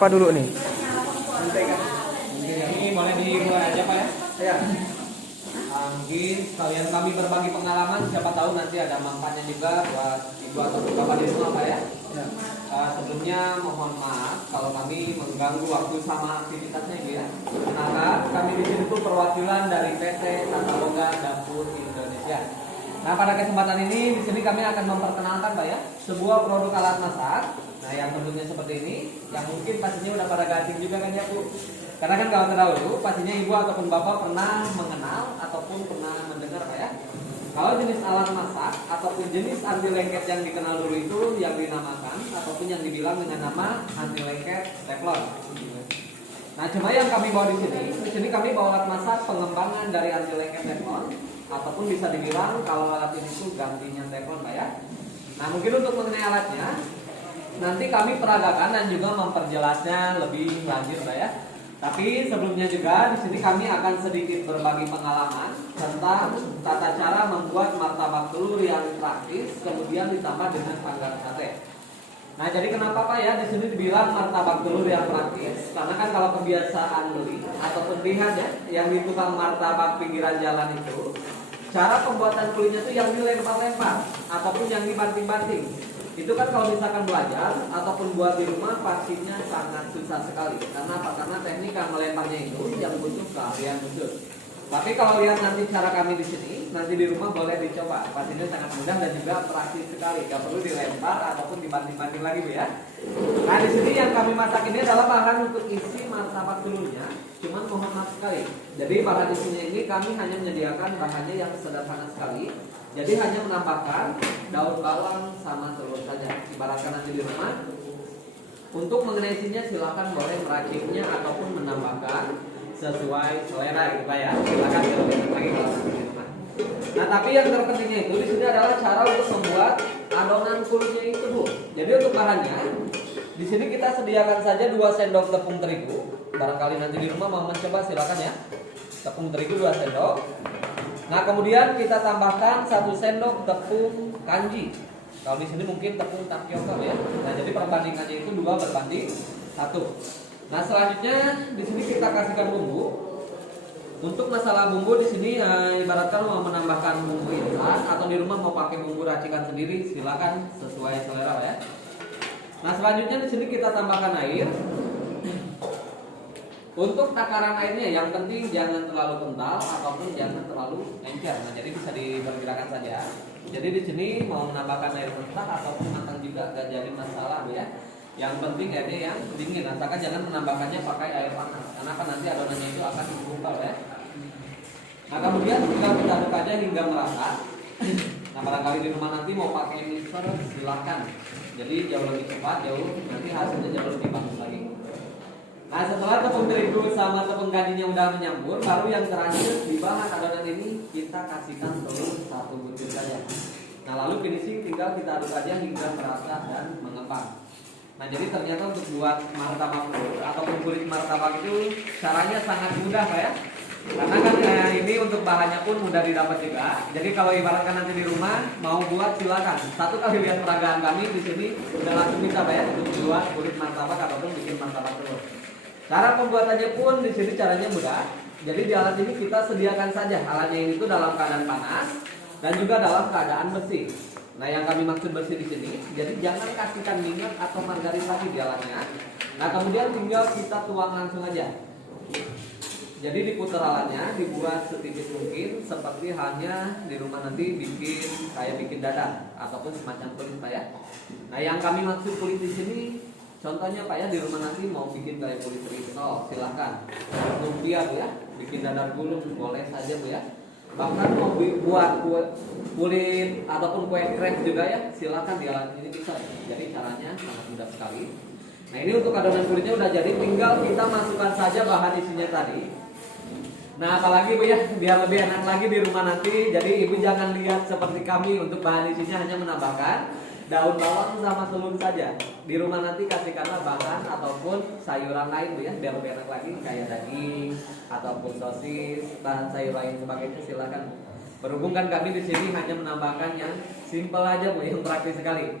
Apa dulu nih? Ini boleh dimulai aja Pak ya? Ya. Mungkin kalian kami berbagi pengalaman, siapa tahu nanti ada manfaatnya juga buat ibu atau bapak di rumah Pak ya. Ya. Sebelumnya mohon maaf kalau kami mengganggu waktu sama aktivitasnya Ibu ya. Karena kami di sini tuh perwakilan dari PT Tata Boga Dapur Indonesia. Nah pada kesempatan ini di sini kami akan memperkenalkan Pak ya sebuah produk alat masak. Nah yang bentuknya seperti ini, yang mungkin pastinya udah pada gasing juga kan ya Bu. Karena kan kalau terdahulu pastinya ibu ataupun bapak pernah mengenal ataupun pernah mendengar Pak ya. Kalau jenis alat masak ataupun jenis anti lengket yang dikenal dulu itu yang dinamakan ataupun yang dibilang dengan nama anti lengket teflon. Nah cuma yang kami bawa di sini kami bawa alat masak pengembangan dari anti lengket teflon ataupun bisa dibilang kalau alat ini itu gantinya teflon Pak ya. Nah mungkin untuk mengenai alatnya nanti kami peragakan dan juga memperjelasnya lebih lanjut Pak ya. Tapi sebelumnya juga di sini kami akan sedikit berbagi pengalaman tentang tata cara membuat martabak telur yang praktis kemudian ditambah dengan panggang sate. Nah, jadi kenapa Pak ya di sini dibilang martabak telur yang praktis? Karena kan kalau kebiasaan beli ataupun lihat ya yang di tukang martabak pinggiran jalan itu, cara pembuatan kulitnya itu yang dilempar-lempar ataupun yang dibanting-banting. Itu kan kalau misalkan belajar ataupun buat di rumah pastinya sangat susah sekali. Karena apa? Karena teknik yang melemparnya itu yang butuh keahlian khusus. Tapi kalau lihat nanti cara kami di sini, nanti di rumah boleh dicoba. Pastinya sangat mudah dan juga praktis sekali. Gak perlu dilempar ataupun dibanting-banting lagi Bu ya. Nah di sini yang kami masak ini adalah bahan untuk isi martabak telurnya. Cuman mohon maaf sekali. Jadi bahan isinya ini kami hanya menyediakan bahannya yang sederhana sekali. Jadi hanya menambahkan daun bawang sama telur saja. Ibaratkan nanti di rumah. Untuk mengenai isinya silakan boleh meraciknya ataupun menambahkan sesuai selera gitu Pak ya. Silakan dilebihkan lagi kalau nanti di rumah. Nah tapi yang terpentingnya itu di sini adalah cara untuk membuat adonan kulitnya itu Bu. Jadi untuk bahannya di sini kita sediakan saja 2 sendok tepung terigu. Barangkali nanti di rumah mau mencoba silakan ya. Tepung terigu 2 sendok. Nah kemudian kita tambahkan 1 sendok tepung kanji. Kalau di sini mungkin tepung tapioka ya. Nah jadi perbandingannya itu 2 berbanding 1. Nah selanjutnya di sini kita kasihkan bumbu. Untuk masalah bumbu di sini ibaratkan mau menambahkan bumbu instan atau di rumah mau pakai bumbu racikan sendiri silakan sesuai selera ya. Nah selanjutnya di sini kita tambahkan air. Untuk takaran airnya yang penting jangan terlalu kental ataupun jangan terlalu encer. Nah, jadi bisa diperkirakan saja. Jadi di sini mau menambahkan air mentah ataupun matang juga gak jadi masalah Bu ya. Yang penting airnya yang dingin. Asalkan jangan menambahkannya pakai air panas. Karena kan nanti adonannya itu akan menggumpal ya. Nah, kemudian tinggal kita aduk aja hingga merata. Nah, barangkali di rumah nanti mau pakai mixer silakan. Jadi jauh lebih cepat, nanti hasilnya jauh lebih bagus lagi. Nah setelah tepung terigu sama tepung kanjinya udah menyambur, baru yang terakhir di bahan adonan ini kita kasihkan telur 1 butir saja. Nah lalu finishing tinggal kita aduk aja hingga merata dan mengembang. Nah jadi ternyata untuk buat martabak telur ataupun kulit martabak itu caranya sangat mudah Pak ya. Karena kan ini untuk bahannya pun mudah didapat juga. Jadi kalau ibaratkan nanti di rumah mau buat silakan. 1 kali lihat peragaan kami di sini udah langsung bisa Pak ya untuk buat kulit martabak ataupun bikin martabak telur. Cara pembuatannya pun di sini caranya mudah. Jadi di alat ini kita sediakan saja alatnya ini tuh dalam keadaan panas dan juga dalam keadaan bersih. Nah yang kami maksud bersih di sini, jadi jangan kasihkan minyak atau margarin lagi di alatnya. Nah kemudian tinggal kita tuang langsung aja. Jadi diputar alatnya, dibuat setipis mungkin seperti halnya di rumah nanti bikin dadar ataupun semacam kulit Pak ya. Nah yang kami maksud kulit di sini contohnya Pak ya di rumah nanti mau bikin kayak kulit risol silahkan. Lumpia Bu ya, bikin dadar gulung boleh saja Bu ya. Bahkan mau buat kulit ataupun kue krep juga ya silahkan di alat ini bisa. Jadi caranya sangat mudah sekali. Nah ini untuk adonan kulitnya udah jadi, tinggal kita masukkan saja bahan isinya tadi. Nah apalagi Bu ya biar lebih enak lagi di rumah nanti. Jadi ibu jangan lihat seperti kami untuk bahan isinya hanya menambahkan daun bawang sama telur saja. Di rumah nanti kasihkanlah bahan ataupun sayuran lain Bu ya biar lebih enak lagi kayak daging ataupun sosis, bahan sayur lain sebagainya silakan. Berhubung kan kami di sini hanya menambahkan yang simple aja Bu yang praktis sekali.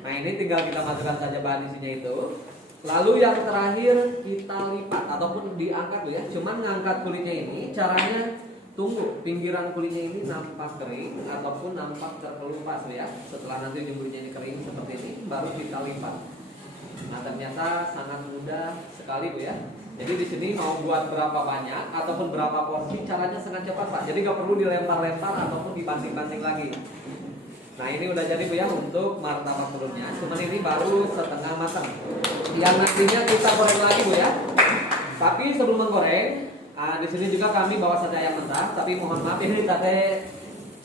Nah ini tinggal kita masukkan saja bahan isinya itu. Lalu yang terakhir kita lipat ataupun diangkat Bu ya. Cuman ngangkat kulitnya ini caranya tunggu pinggiran kulitnya ini nampak kering ataupun nampak terkelupas ya. Setelah nanti ujung kulitnya ini kering seperti ini, baru kita lipat. Nah ternyata sangat mudah sekali Bu ya. Jadi di sini mau buat berapa banyak ataupun berapa porsi caranya sangat cepat Pak. Jadi nggak perlu dilempar-lempar ataupun dibanting-banting lagi. Nah ini udah jadi Bu ya untuk martabak telurnya. Cuman ini baru setengah matang. Yang nantinya kita goreng lagi Bu ya. Tapi sebelum menggoreng, di sini juga kami bawa saja ayam mentah. Tapi mohon maaf ini tadi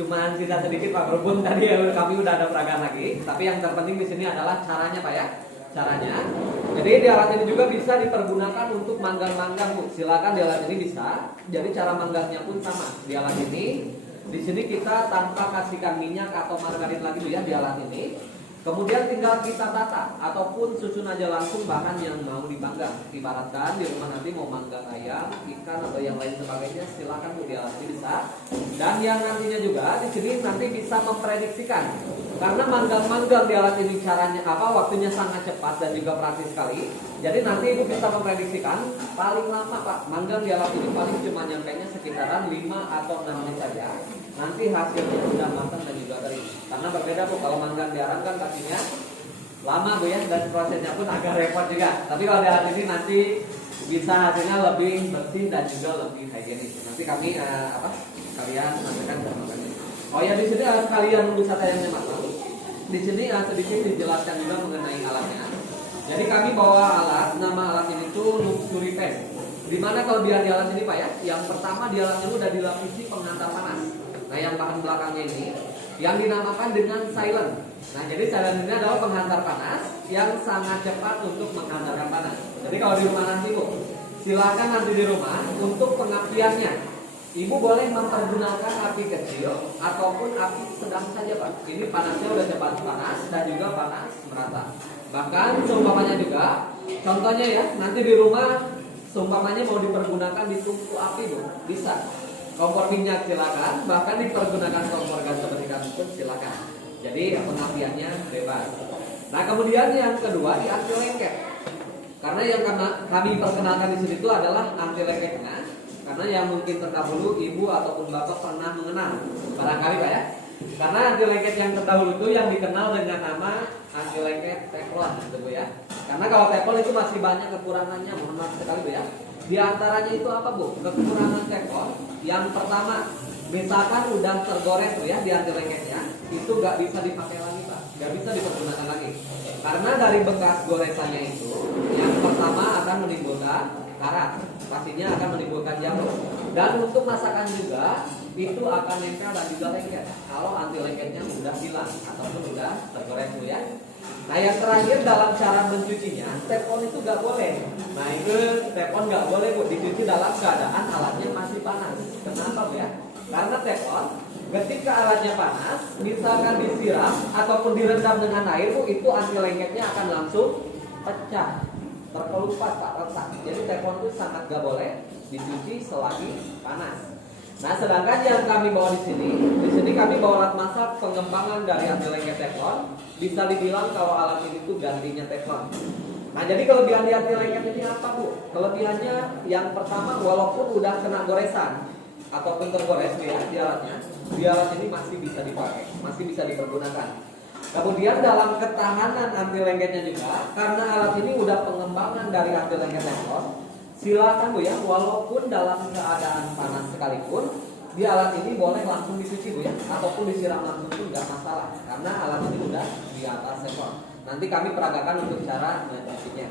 cuman sisa sedikit Pak berbun tadi kami udah ada peragaan lagi. Tapi yang terpenting di sini adalah caranya Pak ya. Caranya. Jadi di alat ini juga bisa dipergunakan untuk manggang-manggang Bu. Silakan di alat ini bisa. Jadi cara manggangnya pun sama. Di alat ini di sini kita tanpa kasihkan minyak atau margarin lagi Bu ya di alat ini. Kemudian tinggal kita tata ataupun susun aja langsung bahan yang mau dipanggang. Ibaratkan di rumah nanti mau manggang ayam, ikan atau yang lain sebagainya, silakan Bu di alat ini bisa. Dan yang nantinya juga di sini nanti bisa memprediksikan. Karena manggang-manggang di alat ini caranya waktunya sangat cepat dan juga praktis sekali. Jadi nanti Ibu bisa memprediksikan paling lama Pak manggang di alat ini paling cuma nyampainya sekitaran 5 atau 6 menit saja. Nanti hasilnya sudah matang dan juga kering. Karena berbeda Bu kalau manggang di alat kan pastinya lama Bu ya dan prosesnya pun agak repot juga. Tapi kalau di alat ini nanti bisa hasilnya lebih bersih dan juga lebih higienis. Nanti kami kalian sampaikan ke teman-teman. Oh ya di sini kalian bisa tanya Mas. Di sini sedikit dijelaskan juga mengenai alatnya. Jadi kami bawa alat, nama alat ini tuh luxury pan. Dimana kelebihan di alat ini Pak ya? Yang pertama di alatnya udah dilapisi penghantar panas. Nah yang bahan belakangnya ini yang dinamakan dengan silent. Nah jadi silent ini adalah penghantar panas yang sangat cepat untuk menghantarkan panas. Jadi kalau di rumah nanti Bu, silakan nanti di rumah untuk pengapiannya. Ibu boleh mempergunakan api kecil ataupun api sedang saja Pak. Ini panasnya udah cepat panas dan juga panas merata. Bahkan seumpamanya juga, contohnya ya, nanti di rumah seumpamanya mau dipergunakan di tungku api Bu, bisa. Kompor minyak silakan, bahkan dipergunakan kompor gas seperti kami pun silakan. Jadi pengapiannya bebas. Nah kemudian yang kedua di anti lengket. Karena yang kami perkenalkan di sini itu adalah anti lengketnya. Karena yang mungkin terdahulu ibu ataupun bapak pernah mengenal barangkali Pak ya. Karena anti lengket yang terdahulu itu yang dikenal dengan nama anti lengket teflon gitu Bu ya. Karena kalau teflon itu masih banyak kekurangannya, mohon maaf sekali Bu ya. Di antaranya itu apa Bu? Kekurangan teflon. Yang pertama, misalkan udah tergores Bu ya di anti lengketnya, itu nggak bisa dipakai lagi Pak, nggak bisa dipergunakan lagi. Karena dari bekas goresannya itu, yang pertama akan menimbulkan karat, pastinya akan menimbulkan jamur. Dan untuk masakan juga itu akan nempel dan juga lengket. Kalau anti lengketnya sudah hilang ataupun sudah tergores Bu ya. Nah yang terakhir dalam cara mencucinya, teflon itu nggak boleh. Nah itu teflon nggak boleh Bu dicuci dalam keadaan alatnya masih panas. Kenapa Bu ya? Karena teflon ketika alatnya panas, misalkan disiram ataupun direndam dengan air Bu, itu anti lengketnya akan langsung pecah, terkelupas Pak, retak. Jadi teflon itu sangat nggak boleh dicuci selagi panas. Nah, sedangkan yang kami bawa di sini kami bawa alat masak pengembangan dari anti lengket teflon. Bisa dibilang kalau alat ini tuh gantinya teflon. Nah, jadi kelebihan di anti lengket ini apa Bu? Kelebihannya yang pertama walaupun udah kena goresan ataupun tergores ya di alat ini masih bisa dipakai, masih bisa dipergunakan. Kemudian dalam ketahanan anti lengketnya juga, karena alat ini udah pengembangan dari anti lengket teflon. Silakan Bu ya, walaupun dalam keadaan panas sekalipun, di alat ini boleh langsung dicuci Bu ya, ataupun disiram langsung pun nggak masalah, karena alat ini udah di atas teflon. Nanti kami peragakan untuk cara mencucinya.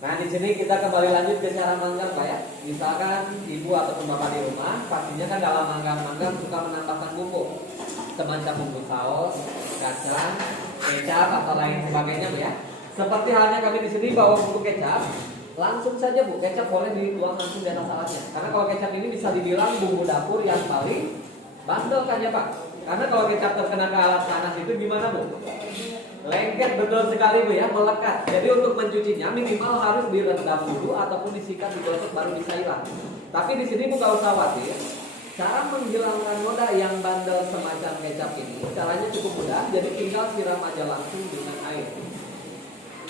Nah di sini kita kembali lanjut ke cara manggang Pak ya. Misalkan ibu ataupun bapak di rumah, pastinya kan dalam manggang suka menambahkan bumbu, semacam bumbu saus, kacang, kecap atau lain sebagainya Bu ya. Seperti halnya kami di sini bawa bumbu kecap. Langsung saja Bu, kecap boleh dituang langsung di atas alatnya. Karena kalau kecap ini bisa dibilang bumbu dapur yang paling bandel kan ya Pak. Karena kalau kecap terkena ke alat panas itu gimana Bu? Lengket betul sekali Bu ya, melekat. Jadi untuk mencucinya minimal harus direndam dulu ataupun disikat digosok baru bisa hilang. Tapi di sini Bu gak usah khawatir. Cara menghilangkan noda yang bandel semacam kecap ini caranya cukup mudah. Jadi tinggal siram aja langsung dengan air.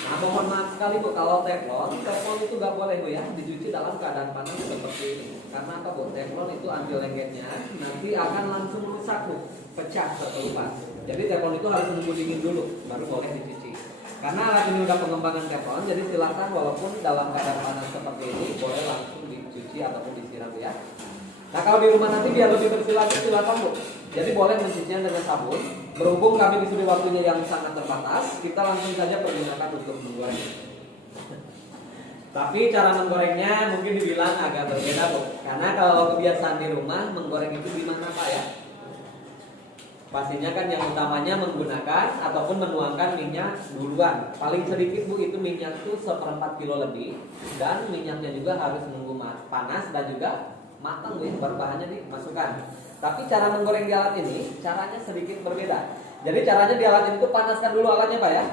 Nah Nah, mohon maaf sekali Bu, kalau teflon itu nggak boleh Bu ya dicuci dalam keadaan panas seperti ini. Karena apa Bu? Teflon itu anti lengketnya nanti akan langsung rusak Bu, pecah terkelupas. Jadi teflon itu harus menunggu dingin dulu, baru boleh dicuci. Karena alat ini udah pengembangan teflon, jadi silakan walaupun dalam keadaan panas seperti ini boleh langsung dicuci ataupun disiram ya. Nah kalau di rumah nanti biar lebih bersih lagi silakan Bu. Jadi boleh mencucinya dengan sabun. Berhubung kami di sini waktunya yang sangat terbatas, kita langsung saja pergunakan untuk menggoreng. Tapi cara menggorengnya mungkin dibilang agak berbeda Bu. Karena kalau kebiasaan di rumah menggoreng itu di mana Pak ya? Pastinya kan yang utamanya menggunakan ataupun menuangkan minyak duluan. Paling sedikit Bu itu minyak itu 1/4 kilo lebih. Dan minyaknya juga harus menunggu panas dan juga matang Bu, baru bahannya dimasukkan. Tapi cara menggoreng di alat ini caranya sedikit berbeda. Jadi caranya di alat ini tuh panaskan dulu alatnya Pak ya.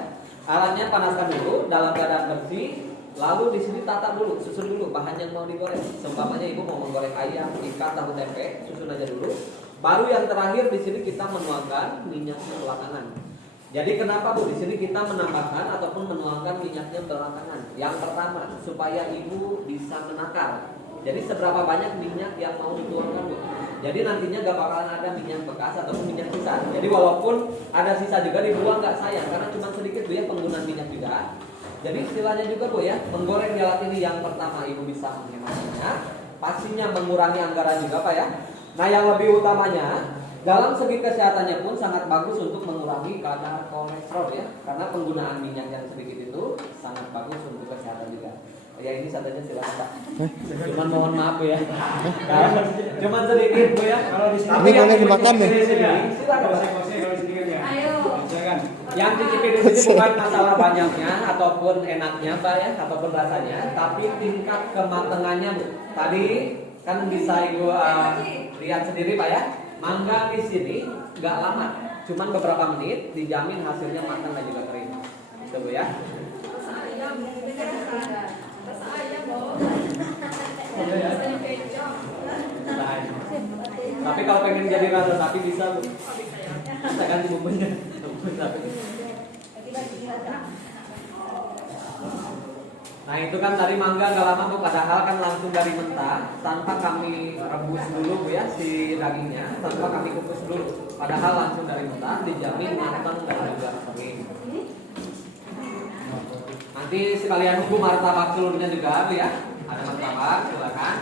Alatnya panaskan dulu dalam keadaan bersih. Lalu di sini tata dulu, susun dulu bahan yang mau digoreng. Seumpamanya Ibu mau menggoreng ayam, ikan, tahu tempe, susun aja dulu. Baru yang terakhir di sini kita menuangkan minyaknya belakangan. Jadi kenapa Bu di sini kita menambahkan ataupun menuangkan minyaknya belakangan? Yang pertama supaya Ibu bisa menakar. Jadi seberapa banyak minyak yang mau dituangkan Bu? Jadi nantinya gak bakalan ada minyak bekas ataupun minyak sisa. Jadi walaupun ada sisa juga dibuang gak sayang karena cuma sedikit Bu ya penggunaan minyak juga. Jadi istilahnya juga Bu ya, menggoreng di alat ini yang pertama Ibu bisa menghemat minyak, pastinya mengurangi anggaran juga Pak ya. Nah yang lebih utamanya dalam segi kesehatannya pun sangat bagus untuk mengurangi kadar kolesterol ya. Karena penggunaan minyak yang sedikit itu sangat bagus untuk kesehatan juga. Ya ini saja silakan Pak. Cuman mohon maaf Bu ya. Cuman sedikit Bu ya. Kalau di sini Tapi yang boleh dimakan nih. Silakan. Kalau di sini ya. Ayo. Silakan. Yang dicicipin di sini bukan masalah banyaknya ataupun enaknya Pak ya, ataupun rasanya, tapi tingkat kematangannya Bu. Tadi kan bisa Ibu lihat sendiri Pak ya. Mangga di sini nggak lama, cuman beberapa menit dijamin hasilnya matang dan juga kering. Gitu Bu ya. Tapi kalau pengen jadi rasa sapi bisa Bu. Kita ganti bumbunya. Nah itu kan tadi mangga nggak lama Bu, padahal kan langsung dari mentah tanpa kami rebus dulu Bu ya si dagingnya, tanpa kami kukus dulu. Padahal langsung dari mentah dijamin matang dan juga kering. Nanti sekalian nunggu martabak telurnya juga Bu ya. Ada martabak silakan.